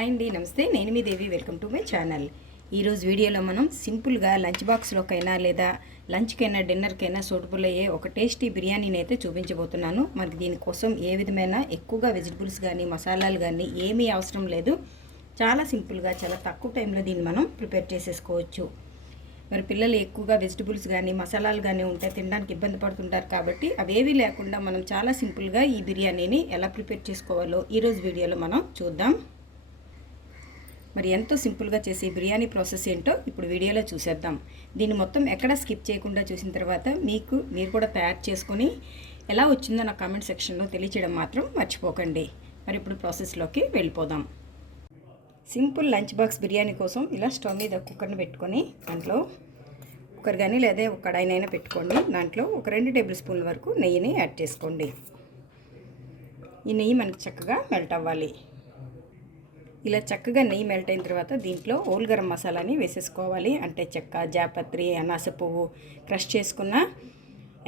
Hi అండి నమస్తే. నేను మీ Devi. Welcome to my channel. ఈరోజు వీడియోలో మనం సింపుల్గా లంచ్ బాక్స్లోకైనా లేదా లంచ్కైనా డిన్నర్కైనా సూటబుల్ అయ్యే ఒక టేస్టీ బిర్యానీని అయితే చూపించబోతున్నాను. మనకి దీనికోసం ఏ విధమైన ఎక్కువగా వెజిటబుల్స్ కానీ మసాలాలు కానీ ఏమీ అవసరం లేదు. చాలా సింపుల్గా చాలా తక్కువ టైంలో దీన్ని మనం ప్రిపేర్ చేసేసుకోవచ్చు. మరి పిల్లలు ఎక్కువగా వెజిటబుల్స్ కానీ మసాలాలు కానీ ఉంటే తినడానికి ఇబ్బంది పడుతుంటారు కాబట్టి అవేవి లేకుండా మనం చాలా సింపుల్గా ఈ బిర్యానీని ఎలా ప్రిపేర్ చేసుకోవాలో ఈరోజు వీడియోలో మనం చూద్దాం. మరి ఎంతో సింపుల్గా చేసే బిర్యానీ ప్రాసెస్ ఏంటో ఇప్పుడు వీడియోలో చూసేద్దాం. దీన్ని మొత్తం ఎక్కడ స్కిప్ చేయకుండా చూసిన తర్వాత మీకు మీరు కూడా తయారు చేసుకొని ఎలా వచ్చిందో నా కామెంట్ సెక్షన్లో తెలియచేయడం మాత్రం మర్చిపోకండి. మరి ఇప్పుడు ప్రాసెస్లోకి వెళ్ళిపోదాం. సింపుల్ లంచ్ బాక్స్ బిర్యానీ కోసం ఇలా స్టవ్ మీద కుక్కర్ని పెట్టుకొని దాంట్లో కుక్కర్ కానీ లేదా ఒక కడాయినైనా పెట్టుకోండి. దాంట్లో ఒక రెండు టేబుల్ స్పూన్ల వరకు నెయ్యిని యాడ్ చేసుకోండి. ఈ నెయ్యి మనకి చక్కగా మెల్ట్ అవ్వాలి. ఇలా చక్కగా నెయ్యి మెల్ట్ అయిన తర్వాత దీంట్లో ఓల్ గరం మసాలాని వేసేసుకోవాలి. అంటే చెక్క జాపత్రి అనాస పువ్వు క్రష్ చేసుకున్న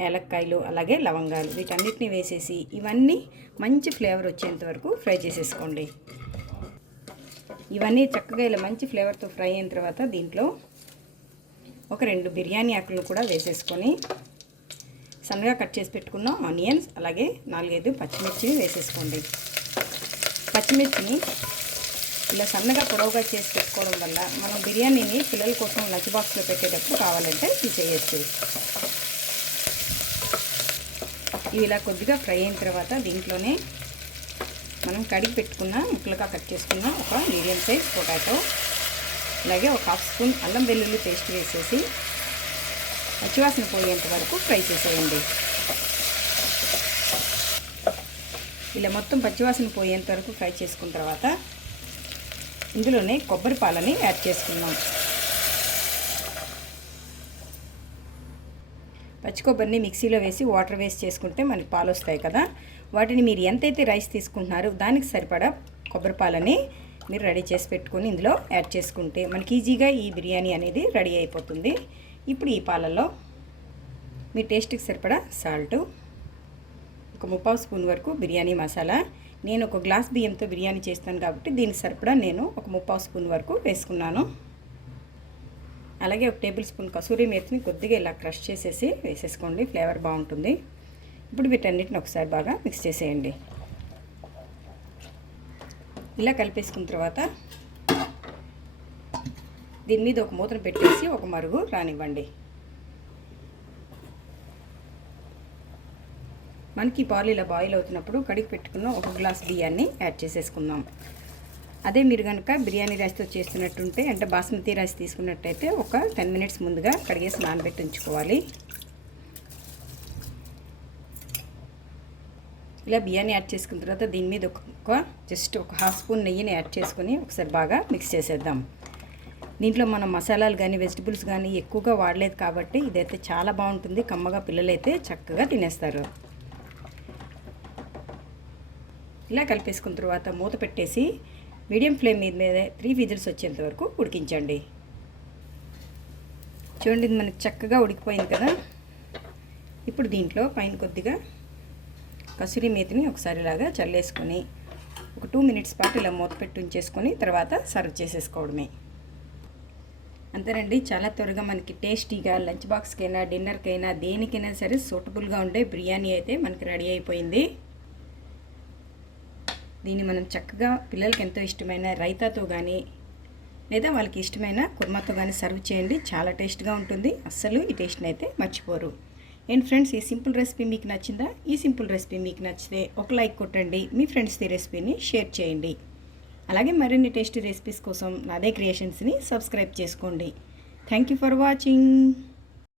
ఏలక్కాయలు అలాగే లవంగాలు వీటన్నిటిని వేసేసి ఇవన్నీ మంచి ఫ్లేవర్ వచ్చేంత వరకు ఫ్రై చేసేసుకోండి. ఇవన్నీ చక్కగా ఇలా మంచి ఫ్లేవర్తో ఫ్రై అయిన తర్వాత దీంట్లో ఒక రెండు బిర్యానీ ఆకులను కూడా వేసేసుకొని సన్నగా కట్ చేసి పెట్టుకున్న ఆనియన్స్ అలాగే నాలుగైదు పచ్చిమిర్చిని వేసేసుకోండి. పచ్చిమిర్చిని ఇలా సన్నగా పొడవుగా చేసి పెట్టుకోవడం వల్ల మనం బిర్యానీని పిల్లల కోసం లంచ్ బాక్స్లో పెట్టేటప్పుడు కావాలంటే తీసేయచ్చు ఇవి ఇలా కొద్దిగా ఫ్రై అయిన తర్వాత దీంట్లోనే మనం కడిగి పెట్టుకున్న ముక్కలుగా కట్ చేసుకున్న ఒక మీడియం సైజ్ పొటాటో అలాగే ఒక హాఫ్ స్పూన్ అల్లం వెల్లుల్లి పేస్ట్ వేసేసి పచ్చివాసన పోయేంత వరకు ఫ్రై చేసేయండి. ఇలా మొత్తం పచ్చివాసన పోయేంత వరకు ఫ్రై చేసుకున్న తర్వాత ఇందులోనే కొబ్బరి పాలని యాడ్ చేసుకుందాం. పచ్చి కొబ్బరిని మిక్సీలో వేసి వాటర్ వేస్ట్ చేసుకుంటే మనకి పాలు వస్తాయి కదా. వాటిని మీరు ఎంతైతే రైస్ తీసుకుంటున్నారో దానికి సరిపడా కొబ్బరి పాలని మీరు రెడీ చేసి పెట్టుకొని ఇందులో యాడ్ చేసుకుంటే మనకి ఈజీగా ఈ బిర్యానీ అనేది రెడీ అయిపోతుంది. ఇప్పుడు ఈ పాలల్లో మీ టేస్ట్కి సరిపడా సాల్టు ఒక ముప్పావు స్పూన్ వరకు బిర్యానీ మసాలా. నేను ఒక గ్లాస్ బియ్యంతో బిర్యానీ చేస్తాను కాబట్టి దీనికి సరిపడా నేను ఒక ముప్పావు స్పూన్ వరకు వేసుకున్నాను. అలాగే ఒక టేబుల్ స్పూన్ కసూరి మేతిని కొద్దిగా ఇలా క్రష్ చేసేసి వేసేసుకోండి ఫ్లేవర్ బాగుంటుంది. ఇప్పుడు వీటన్నిటిని ఒకసారి బాగా మిక్స్ చేసేయండి. ఇలా కలిపేసుకున్న తర్వాత దీని మీద ఒక మూతను పెట్టేసి ఒక మరుగు రానివ్వండి. మనకి పాలు ఇలా బాయిల్ అవుతున్నప్పుడు కడిగి పెట్టుకున్న ఒక గ్లాస్ బియ్యాన్ని యాడ్ చేసేసుకుందాం. అదే మీరు కనుక బిర్యానీ రైస్తో చేస్తున్నట్టుంటే అంటే బాస్మతి రైస్ తీసుకున్నట్టయితే ఒక టెన్ మినిట్స్ ముందుగా కడిగేసి నానబెట్టి ఉంచుకోవాలి. ఇలా బియ్యాన్ని యాడ్ చేసుకున్న తర్వాత దీని మీద ఒక జస్ట్ ఒక హాఫ్ స్పూన్ నెయ్యిని యాడ్ చేసుకొని ఒకసారి బాగా మిక్స్ చేసేద్దాం. దీంట్లో మనం మసాలాలు కానీ వెజిటబుల్స్ కానీ ఎక్కువగా వాడలేదు కాబట్టి ఇదైతే చాలా బాగుంటుంది. కమ్మగా పిల్లలైతే చక్కగా తినేస్తారు. ఇలా కలిపేసుకున్న తర్వాత మూత పెట్టేసి మీడియం ఫ్లేమ్ మీద మీద త్రీ విజిల్స్ వచ్చేంత వరకు ఉడికించండి. చూడండి ఇది మనకి చక్కగా ఉడికిపోయింది కదా. ఇప్పుడు దీంట్లో పైన కొద్దిగా కసూరి మేతిని ఒకసారి ఇలాగా చల్లేసుకొని ఒక టూ మినిట్స్ పాటు ఇలా మూత పెట్టి ఉంచేసుకొని తర్వాత సర్వ్ చేసేసుకోవడమే. అంతేనండి చాలా త్వరగా మనకి టేస్టీగా లంచ్ బాక్స్కైనా డిన్నర్కైనా దేనికైనా సరే సూటబుల్గా ఉండే బిర్యానీ అయితే మనకి రెడీ అయిపోయింది. దీన్ని మనం చక్కగా పిల్లలకి ఎంతో ఇష్టమైన రైతాతో కానీ లేదా వాళ్ళకి ఇష్టమైన కుర్మాతో కానీ సర్వ్ చేయండి. చాలా టేస్ట్గా ఉంటుంది. అస్సలు ఈ టేస్ట్ని అయితే మర్చిపోరు. అండ్ ఫ్రెండ్స్ ఈ సింపుల్ రెసిపీ మీకు నచ్చిందా? ఈ సింపుల్ రెసిపీ మీకు నచ్చితే ఒక లైక్ కొట్టండి. మీ ఫ్రెండ్స్ ఈ రెసిపీని షేర్ చేయండి. అలాగే మరిన్ని టేస్టీ రెసిపీస్ కోసం నాదే క్రియేషన్స్ని సబ్స్క్రైబ్ చేసుకోండి. Thank you for watching.